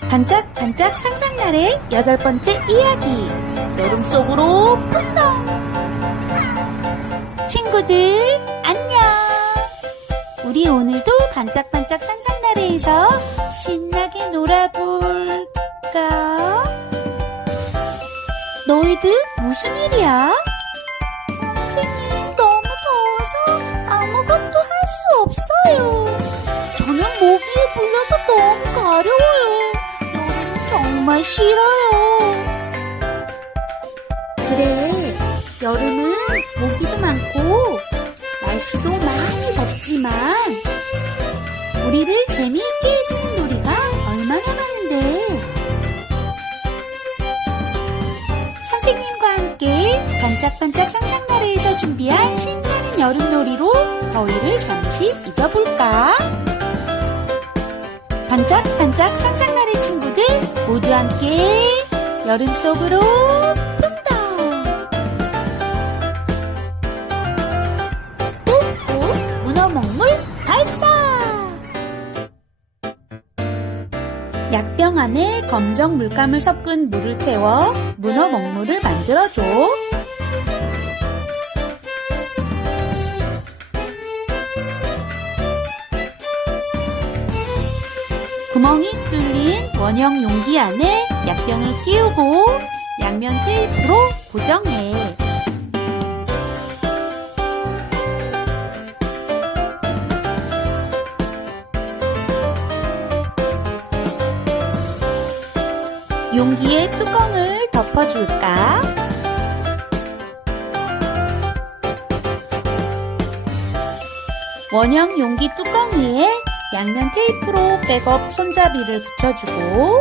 반짝반짝 상상날의 여덟 번째 이야기. 여름 속으로 풍덩. 친구들, 안녕. 우리 오늘도 반짝반짝 상상나래에서 신나게 놀아볼까? 너희들 무슨 일이야? 정말 싫어요. 그래, 여름은 모기도 많고 날씨도 많이 덥지만 우리를 재미있게 해주는 놀이가 얼마나 많은데 선생님과 함께 반짝반짝 상상나라에서 준비한 신나는 여름놀이로 더위를 잠시 잊어볼까? 반짝반짝 상상나래 친구들 모두 함께 여름 속으로 풍덩 꾹꾹 문어 먹물 발사. 약병 안에 검정 물감을 섞은 물을 채워 문어 먹물을 만들어줘. 구멍이 원형 용기 안에 약병을 끼우고 양면 테이프로 고정해. 용기의 뚜껑을 덮어줄까? 원형 용기 뚜껑 위에 양면 테이프로 백업 손잡이를 붙여주고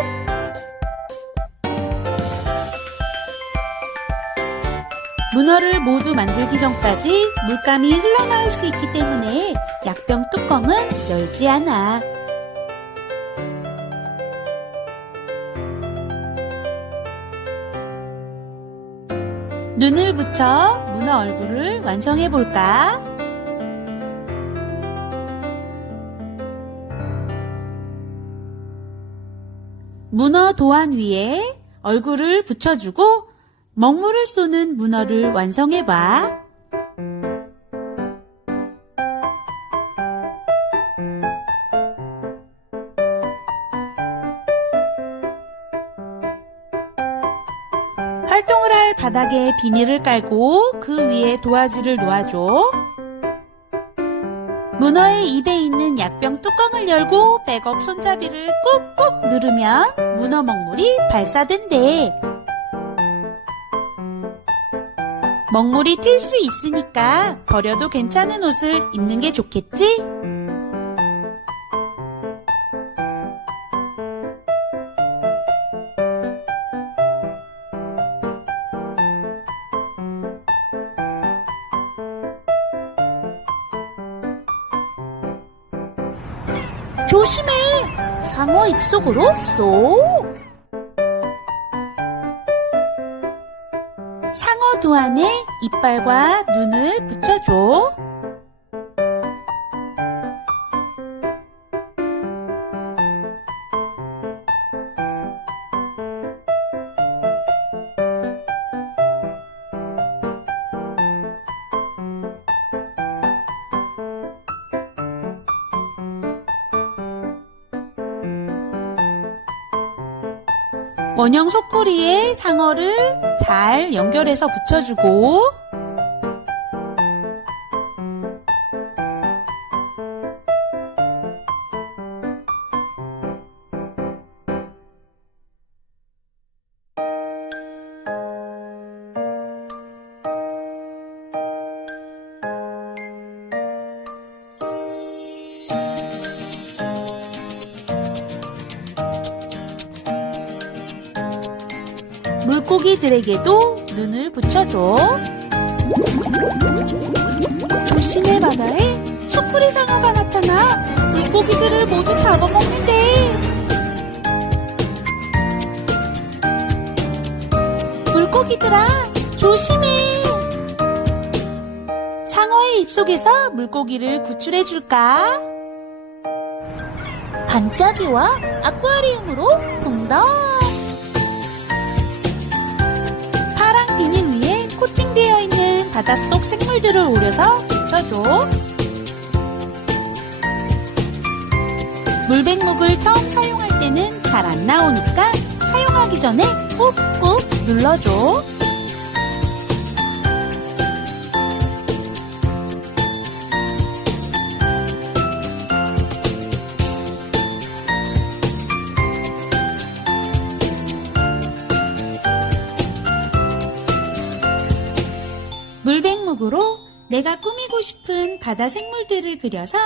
문어를 모두 만들기 전까지 물감이 흘러나올 수 있기 때문에 약병 뚜껑은 열지 않아. 눈을 붙여 문어 얼굴을 완성해 볼까? 문어 도안 위에 얼굴을 붙여주고 먹물을 쏘는 문어를 완성해봐. 활동을 할 바닥에 비닐을 깔고 그 위에 도화지를 놓아줘. 문어의 입에 있는 약병 뚜껑을 열고 백업 손잡이를 꾹꾹 누르면 문어 먹물이 발사된대. 먹물이 튈 수 있으니까 버려도 괜찮은 옷을 입는 게 좋겠지? 조심해! 상어 입속으로 쏙! 상어 도안에 이빨과 눈을 붙여줘. 원형 속꼬리에 상어를 잘 연결해서 붙여주고 물고기들에게도 눈을 붙여줘. 조심해 바다에 촛불이 상어가 나타나 물고기들을 모두 잡아먹는데. 물고기들아, 조심해. 상어의 입속에서 물고기를 구출해줄까? 반짝이와 아쿠아리움으로 풍덩! 바닷속 생물들을 오려서 붙여줘. 물백목을 처음 사용할 때는 잘 안 나오니까 사용하기 전에 꾹꾹 눌러줘. 물백목으로 내가 꾸미고 싶은 바다 생물들을 그려서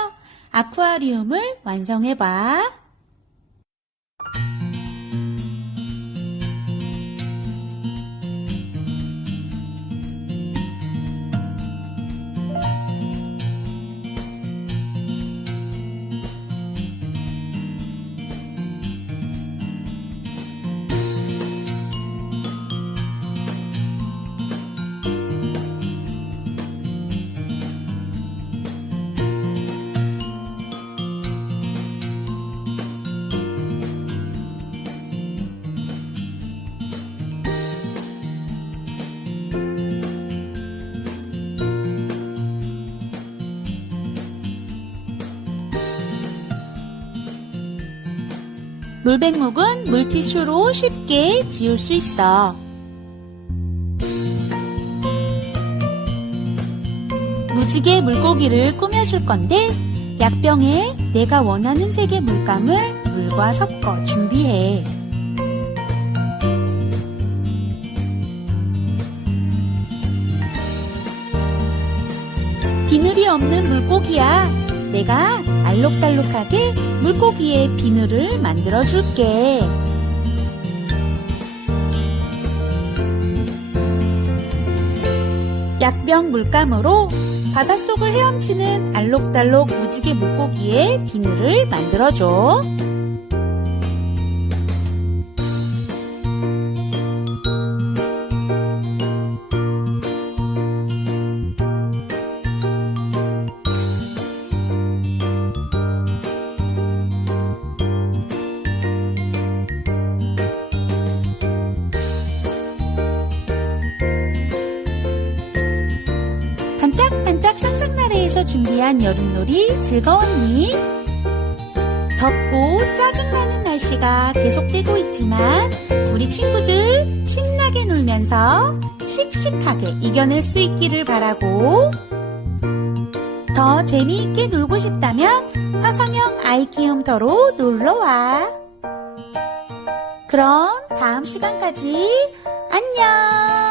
아쿠아리움을 완성해봐. 물백목은 물티슈로 쉽게 지울 수 있어. 무지개 물고기를 꾸며줄 건데 약병에 내가 원하는 색의 물감을 물과 섞어 준비해. 비늘이 없는 물고기야. 내가 알록달록하게 물고기의 비늘을 만들어 줄게. 약병 물감으로 바닷속을 헤엄치는 알록달록 무지개 물고기의 비늘을 만들어줘. 상상나래에서 준비한 여름놀이 즐거웠니? 덥고 짜증나는 날씨가 계속되고 있지만 우리 친구들 신나게 놀면서 씩씩하게 이겨낼 수 있기를 바라고 더 재미있게 놀고 싶다면 화성형 아이키움터로 놀러와. 그럼 다음 시간까지 안녕!